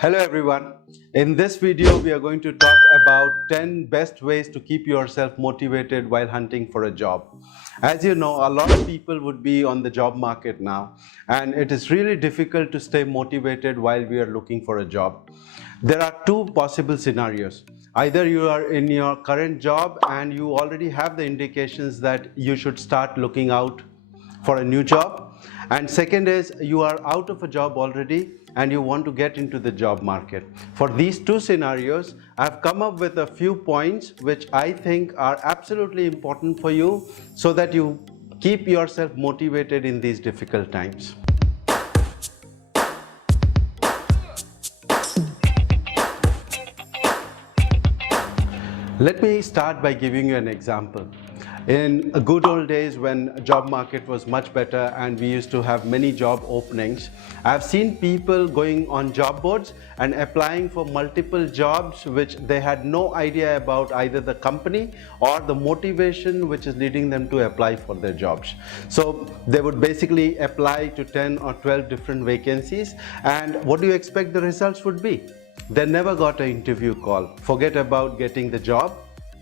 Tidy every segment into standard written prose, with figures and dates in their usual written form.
Hello everyone. In this video, we are going to talk about 10 best ways to keep yourself motivated while hunting for a job. As you know, a lot of people would be on the job market now, and it is really difficult to stay motivated while we are looking for a job. There are two possible scenarios. Either you are in your current job and you already have the indications that you should start looking out for a new job, and second is you are out of a job already and you want to get into the job market. For these two scenarios, I've come up with a few points which I think are absolutely important for you so that you keep yourself motivated in these difficult times. Let me start by giving you an example. In good old days when job market was much better and we used to have many job openings, I've seen people going on job boards and applying for multiple jobs which they had no idea about either the company or the motivation which is leading them to apply for their jobs. So they would basically apply to 10 or 12 different vacancies, and what do you expect the results would be? They never got an interview call. Forget about getting the job,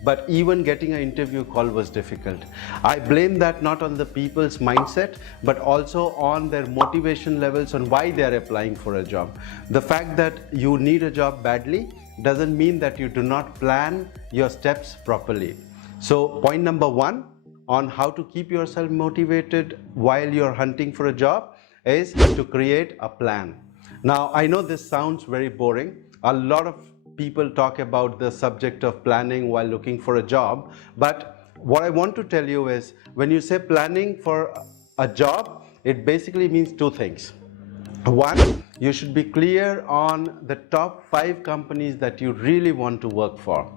but even getting an interview call was difficult. I blame that not on the people's mindset, but also on their motivation levels on why they are applying for a job. The fact that you need a job badly doesn't mean that you do not plan your steps properly. So point number one on how to keep yourself motivated while you're hunting for a job is to create a plan. Now, I know this sounds very boring. A lot of people talk about the subject of planning while looking for a job, but what I want to tell you is when you say planning for a job, it basically means two things. One, you should be clear on the top 5 companies that you really want to work for.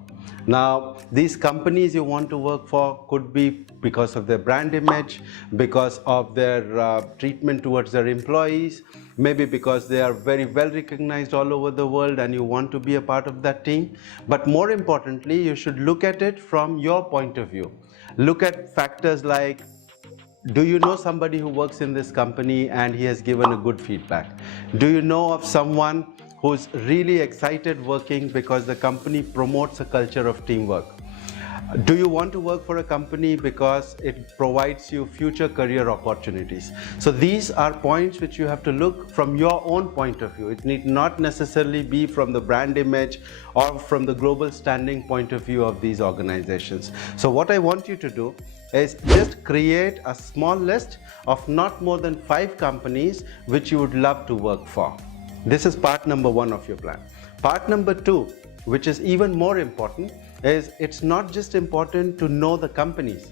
Now, these companies you want to work for could be because of their brand image, because of their treatment towards their employees, maybe because they are very well recognized all over the world and you want to be a part of that team. But more importantly, you should look at it from your point of view. Look at factors like, do you know somebody who works in this company and he has given a good feedback? Do you know of someone who's really excited working because the company promotes a culture of teamwork? Do you want to work for a company because it provides you future career opportunities? So these are points which you have to look from your own point of view. It need not necessarily be from the brand image or from the global standing point of view of these organizations. So what I want you to do is just create a small list of not more than 5 companies which you would love to work for. This is part number 1 of your plan. Part number 2, which is even more important, is it's not just important to know the companies.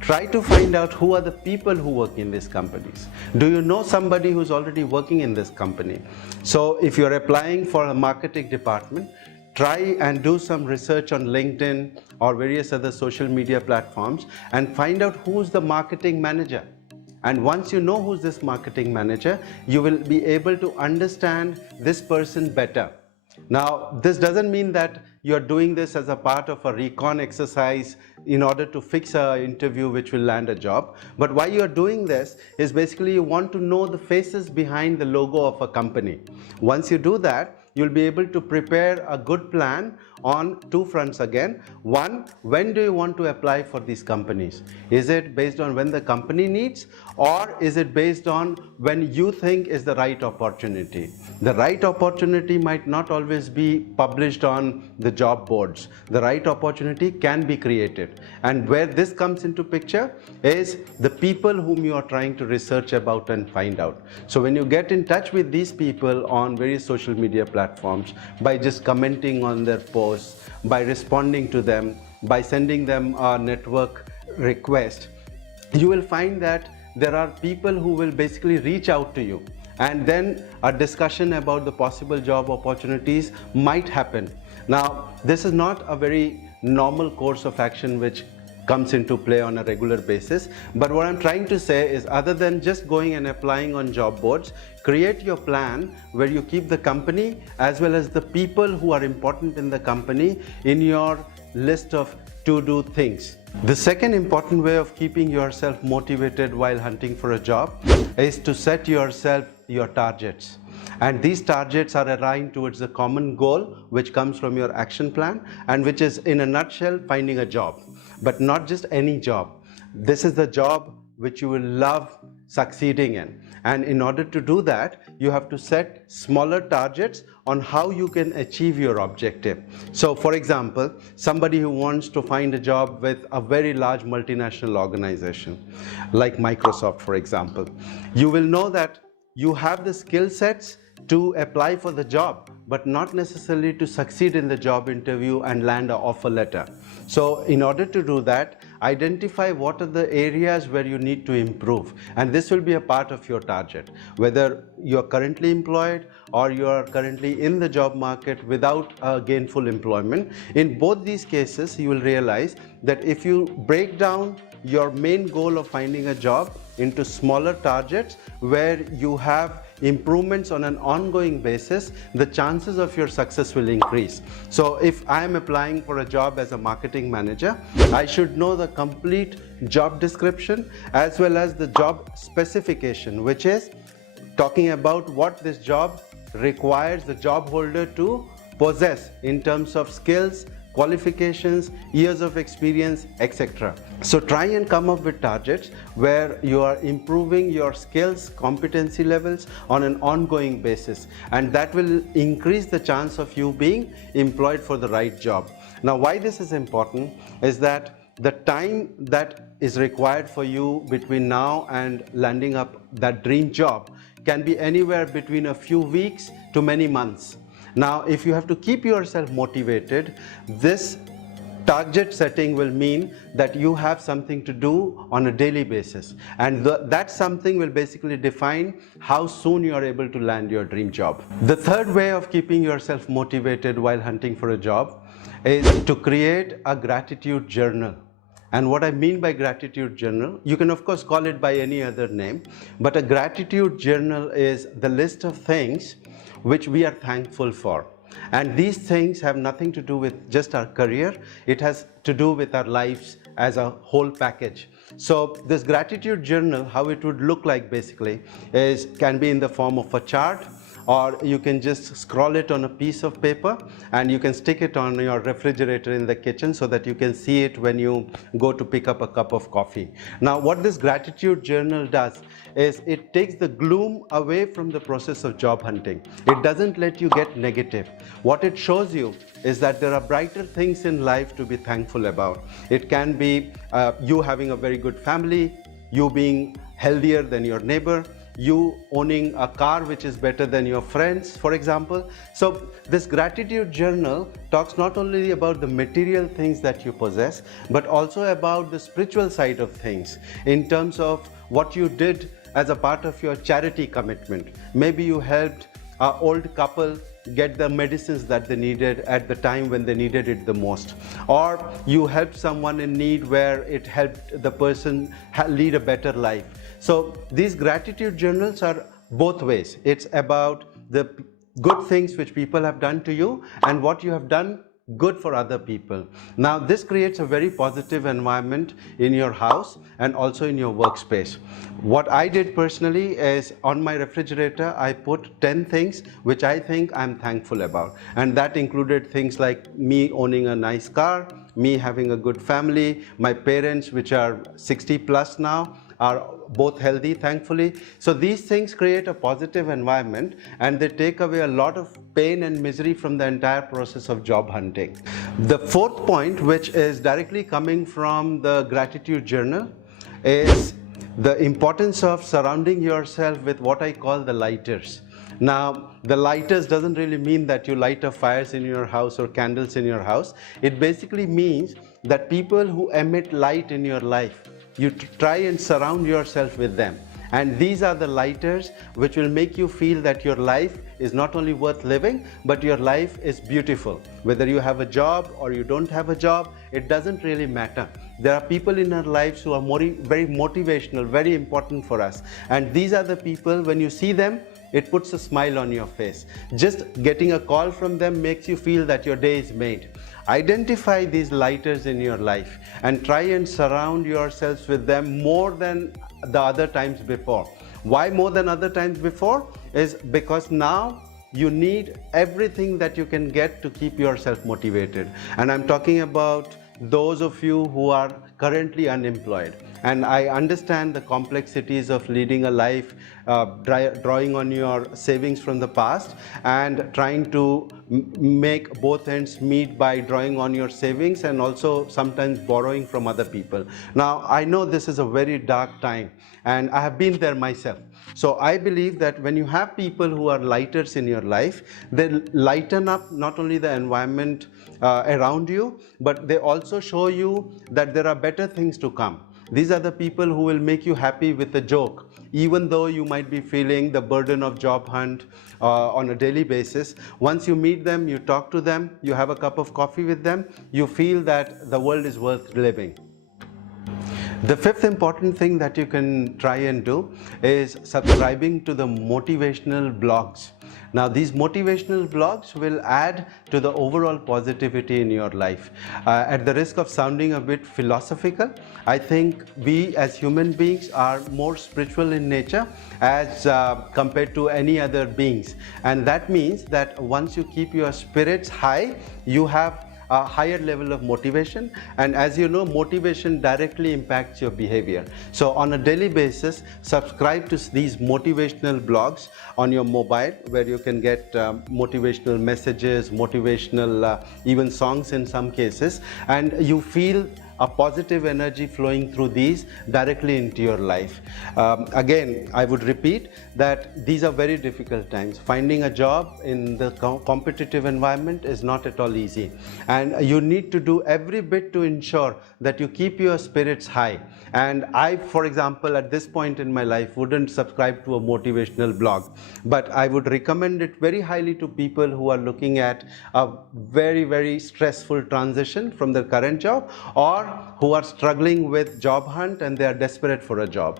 Try to find out who are the people who work in these companies. Do you know somebody who's already working in this company? So if you're applying for a marketing department, try and do some research on LinkedIn or various other social media platforms and find out who's the marketing manager. And once you know who's this marketing manager, you will be able to understand this person better. Now, this doesn't mean that you're doing this as a part of a recon exercise in order to fix an interview which will land a job. But why you're doing this is basically you want to know the faces behind the logo of a company. Once you do that, you'll be able to prepare a good plan on 2 fronts again. One, when do you want to apply for these companies? Is it based on when the company needs, or is it based on when you think is the right opportunity? The right opportunity might not always be published on the job boards. The right opportunity can be created. And where this comes into picture is the people whom you are trying to research about and find out. So when you get in touch with these people on various social media platforms, by just commenting on their posts, by responding to them, by sending them a network request, you will find that there are people who will basically reach out to you, and then a discussion about the possible job opportunities might happen. Now, this is not a very normal course of action which comes into play on a regular basis, but what I'm trying to say is, other than just going and applying on job boards, create your plan where you keep the company as well as the people who are important in the company in your list of to-do things. The second important way of keeping yourself motivated while hunting for a job is to set yourself your targets. And these targets are aligned towards a common goal which comes from your action plan, and which is, in a nutshell, finding a job. But not just any job. This is the job which you will love succeeding in. And in order to do that, you have to set smaller targets on how you can achieve your objective. So for example, somebody who wants to find a job with a very large multinational organization, like Microsoft, for example, you will know that you have the skill sets to apply for the job, but not necessarily to succeed in the job interview and land an offer letter. So in order to do that, identify what are the areas where you need to improve, and this will be a part of your target. Whether you are currently employed or you are currently in the job market without gainful employment, in both these cases you will realize that if you break down your main goal of finding a job into smaller targets where you have improvements on an ongoing basis, the chances of your success will increase. So if I am applying for a job as a marketing manager, I should know the complete job description as well as the job specification, which is talking about what this job requires the job holder to possess in terms of skills, qualifications, years of experience, etc. So try and come up with targets where you are improving your skills, competency levels on an ongoing basis, and that will increase the chance of you being employed for the right job. Now, why this is important is that the time that is required for you between now and landing up that dream job can be anywhere between a few weeks to many months. Now, if you have to keep yourself motivated, this target setting will mean that you have something to do on a daily basis, and that something will basically define how soon you are able to land your dream job. The third way of keeping yourself motivated while hunting for a job is to create a gratitude journal. And what I mean by gratitude journal, you can of course call it by any other name, but a gratitude journal is the list of things which we are thankful for. And these things have nothing to do with just our career, it has to do with our lives as a whole package. So this gratitude journal, how it would look like basically can be in the form of a chart, or you can just scroll it on a piece of paper and you can stick it on your refrigerator in the kitchen so that you can see it when you go to pick up a cup of coffee. Now, what this gratitude journal does is it takes the gloom away from the process of job hunting. It doesn't let you get negative. What it shows you is that there are brighter things in life to be thankful about. It can be you having a very good family, you being healthier than your neighbor, you owning a car which is better than your friends, for example. So this gratitude journal talks not only about the material things that you possess, but also about the spiritual side of things in terms of what you did as a part of your charity commitment. Maybe you helped an old couple get the medicines that they needed at the time when they needed it the most, or you helped someone in need where it helped the person lead a better life. So these gratitude journals are both ways. It's about the good things which people have done to you and what you have done good for other people. Now this creates a very positive environment in your house and also in your workspace. What I did personally is on my refrigerator I put 10 things which I think I'm thankful about, and that included things like me owning a nice car, me having a good family, my parents which are 60 plus now are both healthy, thankfully. So these things create a positive environment and they take away a lot of pain and misery from the entire process of job hunting. The fourth point, which is directly coming from the gratitude journal, is the importance of surrounding yourself with what I call the lighters. Now, the lighters doesn't really mean that you light up fires in your house or candles in your house. It basically means that people who emit light in your life, you try and surround yourself with them. And these are the lighters which will make you feel that your life is not only worth living, but your life is beautiful. Whether you have a job or you don't have a job, it doesn't really matter. There are people in our lives who are very motivational, very important for us. And these are the people, when you see them, it puts a smile on your face. Just getting a call from them makes you feel that your day is made. Identify these lighters in your life and try and surround yourselves with them more than the other times before. Why more than other times before? Is because now you need everything that you can get to keep yourself motivated. And I'm talking about those of you who are currently unemployed. And I understand the complexities of leading a life, drawing on your savings from the past and trying to make both ends meet by drawing on your savings and also sometimes borrowing from other people. Now, I know this is a very dark time and I have been there myself. So I believe that when you have people who are lighters in your life, they lighten up not only the environment around you, but they also show you that there are better things to come. These are the people who will make you happy with a joke, even though you might be feeling the burden of job hunt on a daily basis. Once you meet them, you talk to them, you have a cup of coffee with them, you feel that the world is worth living. The fifth important thing that you can try and do is subscribing to the motivational blogs. Now, these motivational blogs will add to the overall positivity in your life. At the risk of sounding a bit philosophical, I think we as human beings are more spiritual in nature as compared to any other beings. And that means that once you keep your spirits high, you have a higher level of motivation, and as you know, motivation directly impacts your behavior. So on a daily basis, subscribe to these motivational blogs on your mobile, where you can get motivational messages, motivational even songs in some cases, and you feel a positive energy flowing through these directly into your life. Again, I would repeat that these are very difficult times. Finding a job in the competitive environment is not at all easy, and you need to do every bit to ensure that you keep your spirits high. And I, for example, at this point in my life wouldn't subscribe to a motivational blog, but I would recommend it very highly to people who are looking at a very stressful transition from their current job, or who are struggling with job hunt and they are desperate for a job.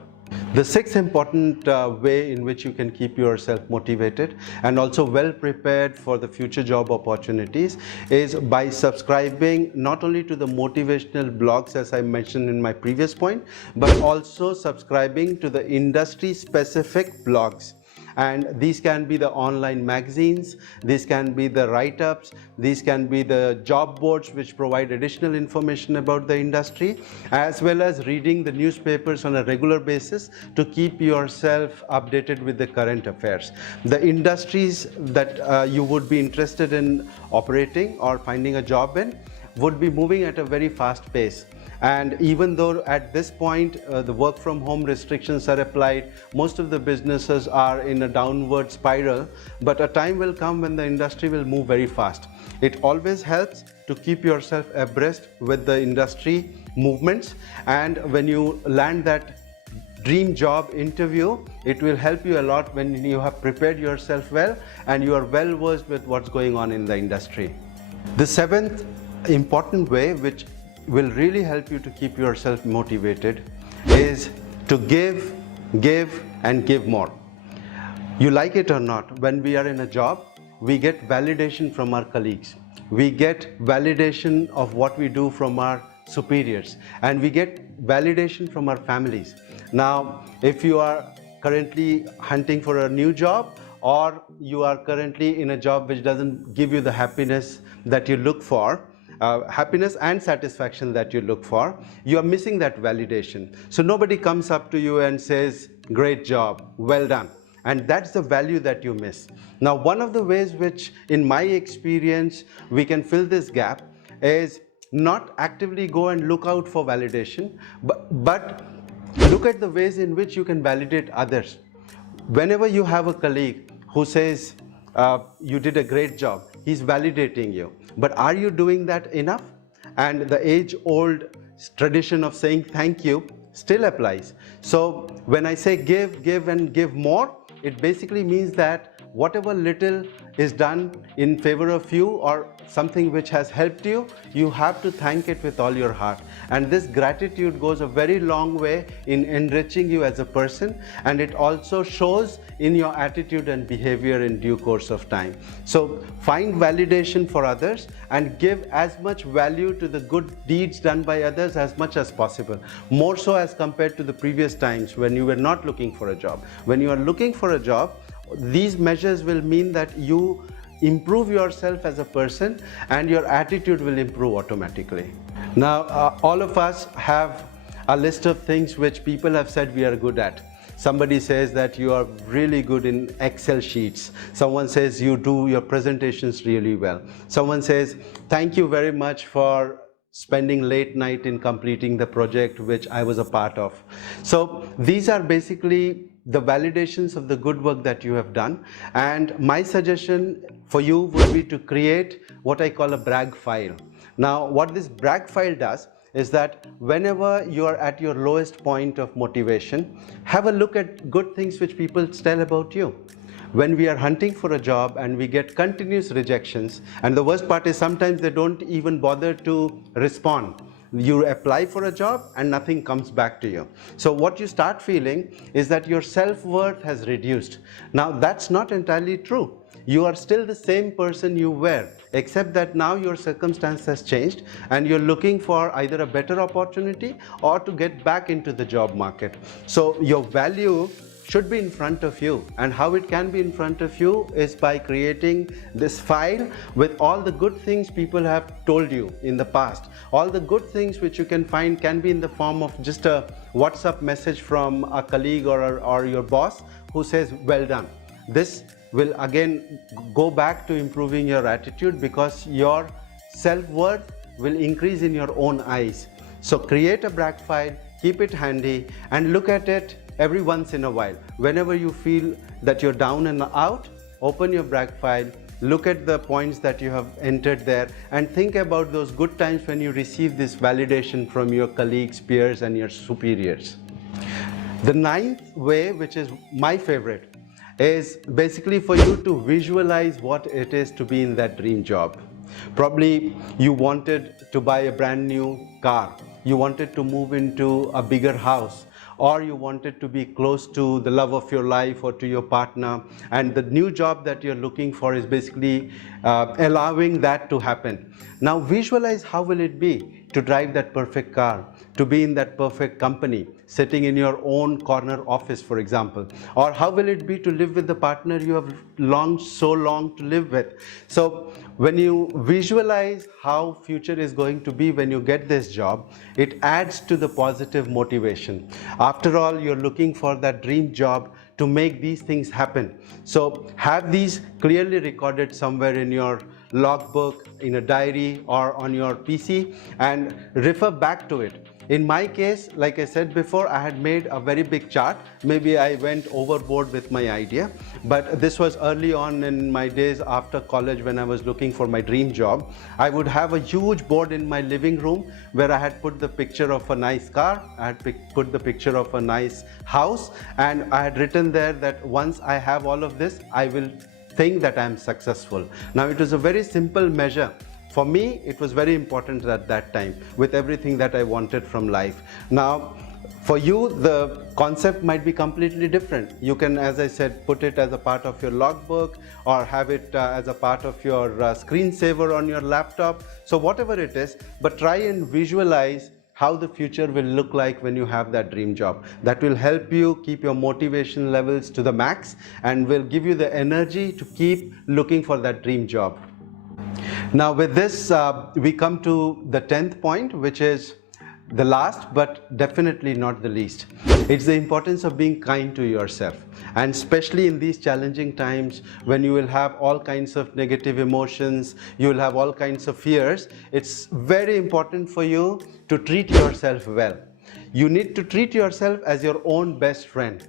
The sixth important way in which you can keep yourself motivated and also well prepared for the future job opportunities is by subscribing not only to the motivational blogs, as I mentioned in my previous point, but also subscribing to the industry specific blogs. And these can be the online magazines, these can be the write-ups, these can be the job boards which provide additional information about the industry, as well as reading the newspapers on a regular basis to keep yourself updated with the current affairs. The industries that you would be interested in operating or finding a job in would be moving at a very fast pace. And even though at this point the work from home restrictions are applied, most of the businesses are in a downward spiral, but a time will come when the industry will move very fast. It always helps to keep yourself abreast with the industry movements, and when you land that dream job interview, it will help you a lot when you have prepared yourself well and you are well versed with what's going on in the industry. The seventh important way, which will really help you to keep yourself motivated, is to give and give more. You like it or not, when we are in a job, we get validation from our colleagues. We get validation of what we do from our superiors, and we get validation from our families. Now, if you are currently hunting for a new job, or you are currently in a job which doesn't give you the happiness that you look for, happiness and satisfaction that you look for, you are missing that validation. So nobody comes up to you and says, great job, well done. And that's the value that you miss. Now, one of the ways which, in my experience, we can fill this gap is not actively go and look out for validation, but look at the ways in which you can validate others. Whenever you have a colleague who says, you did a great job, he's validating you. But are you doing that enough? And the age-old tradition of saying thank you still applies. So when I say give and give more, it basically means that whatever little is done in favor of you or something which has helped you, you have to thank it with all your heart. And this gratitude goes a very long way in enriching you as a person, and it also shows in your attitude and behavior in due course of time. So find validation for others and give as much value to the good deeds done by others as much as possible. More so as compared to the previous times when you were not looking for a job. When you are looking for a job, these measures will mean that you improve yourself as a person and your attitude will improve automatically. Now, all of us have a list of things which people have said we are good at. Somebody says that you are really good in Excel sheets. Someone says you do your presentations really well. Someone says, thank you very much for spending late night in completing the project which I was a part of. So these are basically the validations of the good work that you have done. And my suggestion for you would be to create what I call a brag file. Now, what this brag file does is that whenever you are at your lowest point of motivation, have a look at good things which people tell about you. When we are hunting for a job and we get continuous rejections, and the worst part is sometimes they don't even bother to respond. You apply for a job and nothing comes back to you. So what you start feeling is that your self-worth has reduced. Now that's not entirely true. You are still the same person you were, except that now your circumstance has changed and you're looking for either a better opportunity or to get back into the job market. So your value should be in front of you, and how it can be in front of you is by creating this file with all the good things people have told you in the past. All the good things which you can find can be in the form of just a WhatsApp message from a colleague or your boss who says, well done. This will again go back to improving your attitude because your self-worth will increase in your own eyes. So create a brag file, keep it handy and look at it every once in a while. Whenever you feel that you're down and out, open your brag file, look at the points that you have entered there and think about those good times when you receive this validation from your colleagues, peers and your superiors. The ninth way, which is my favorite, is basically for you to visualize what it is to be in that dream job. Probably you wanted to buy a brand new car, you wanted to move into a bigger house, or you wanted to be close to the love of your life or to your partner, and the new job that you're looking for is basically allowing that to happen. Now visualize how will it be to drive that perfect car, to be in that perfect company, sitting in your own corner office, for example, or how will it be to live with the partner you have longed so long to live with. So when you visualize how future is going to be when you get this job, it adds to the positive motivation. After all, you're looking for that dream job to make these things happen. So have these clearly recorded somewhere in your logbook, in a diary or on your PC and refer back to it. In my case, like I said before, I had made a very big chart. Maybe I went overboard with my idea, but this was early on in my days after college when I was looking for my dream job. I would have a huge board in my living room where I had put the picture of a nice car, I had put the picture of a nice house, and I had written there that once I have all of this, I will think that I am successful. Now it was a very simple measure. For me, it was very important at that time with everything that I wanted from life. Now, for you, the concept might be completely different. You can, as I said, put it as a part of your logbook or have it as a part of your screensaver on your laptop. So whatever it is, but try and visualize how the future will look like when you have that dream job. That will help you keep your motivation levels to the max and will give you the energy to keep looking for that dream job. Now with this, we come to the 10th point, which is the last but definitely not the least. It's the importance of being kind to yourself, and especially in these challenging times when you will have all kinds of negative emotions, you will have all kinds of fears. It's very important for you to treat yourself well. You need to treat yourself as your own best friend.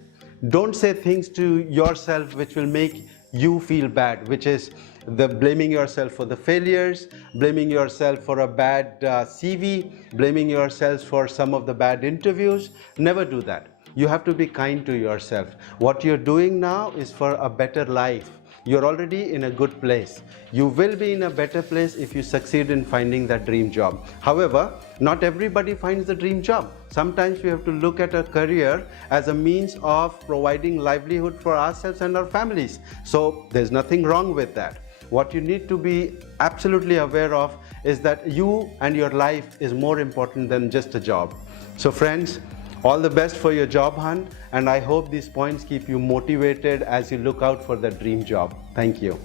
Don't say things to yourself which will make you feel bad, which is the blaming yourself for the failures, blaming yourself for a bad CV, blaming yourself for some of the bad interviews. Never do that. You have to be kind to yourself. What you're doing now is for a better life. you're already in a good place. You will be in a better place if you succeed in finding that dream job. However, not everybody finds the dream job. Sometimes we have to look at a career as a means of providing livelihood for ourselves and our families. So there's nothing wrong with that. What you need to be absolutely aware of is that you and your life is more important than just a job. So friends, all the best for your job hunt, and I hope these points keep you motivated as you look out for the dream job. Thank you.